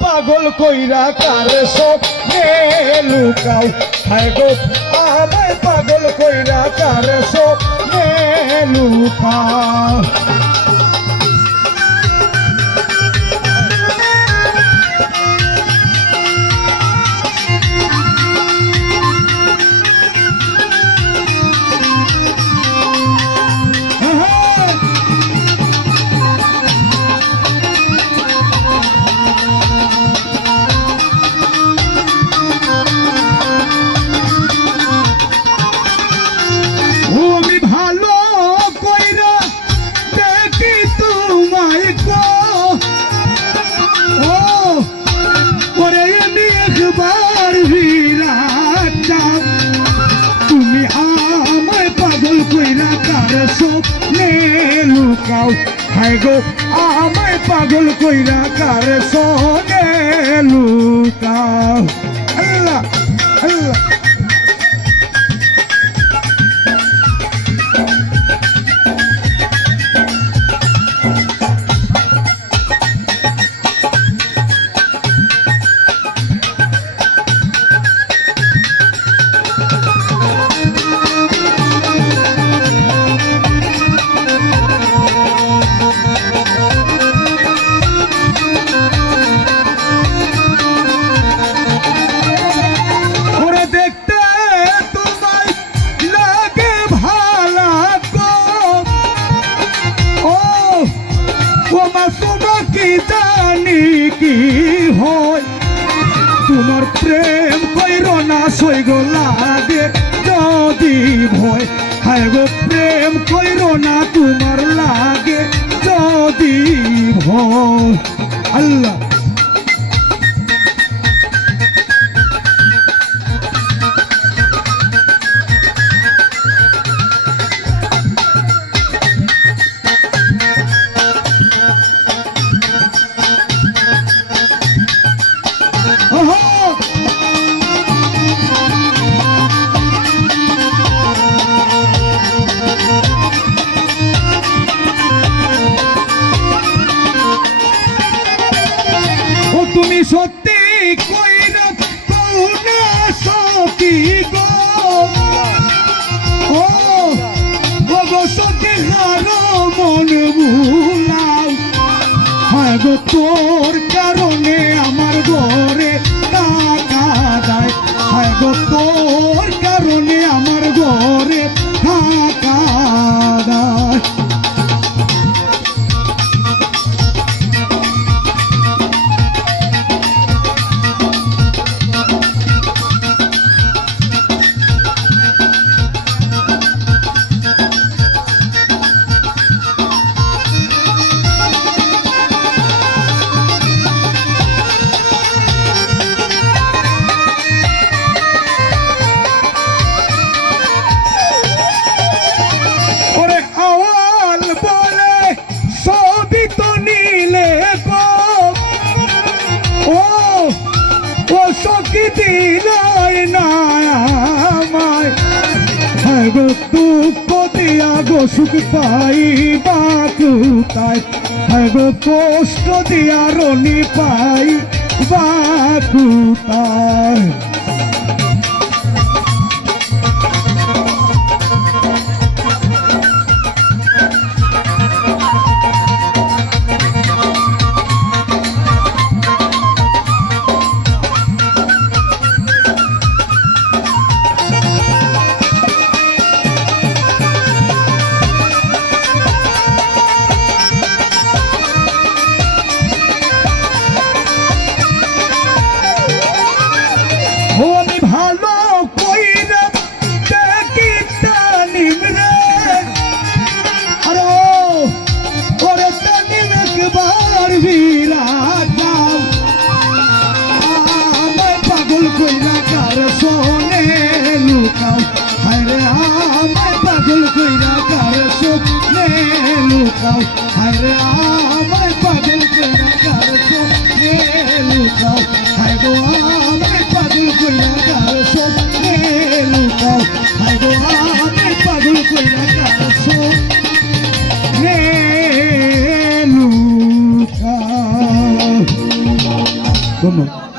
পাগল কইরা কারে সঙ্গে লুকাও হায় গো আমায় পাগল কইরা কারে সঙ্গে লুকাও লুকাও। হায় গো আমায় পাগল কইরা কার সঙ্গে লুকাও। আল্লাহ আল্লাহ। কি জানি কি হয়? তোমার প্রেম কইর না গো লাগে যদি ভয়। হায় গো, প্রেম কইর না, তোমার লাগে যদি ভয়। আল্লাহ। তুমি সত্যি কইরা কোনা সত্যি গো। ও ও গো সত্যি হারো মন হায় তোর কারণে আমার ঘরে টাকা দেয় হায় তোর কারণে আমার ঘরে দুঃখ দিয়া গো সুখ পাই বাকুতায় হ্যাঁ গো কষ্ট দিয়া রনি পাই বাকুতায় লুকাও হায় রে আমায় পাগল কইরা কার সোনে লুকাও। হায় রে আমায় পাগল কইরা কার সোনে লুকাও। হায় গো আমায় পাগল কইরা কার সোনে লুকাও। হায় গো আমায় পাগল কইরা কার সোনে লুকাও। ধন্যবাদ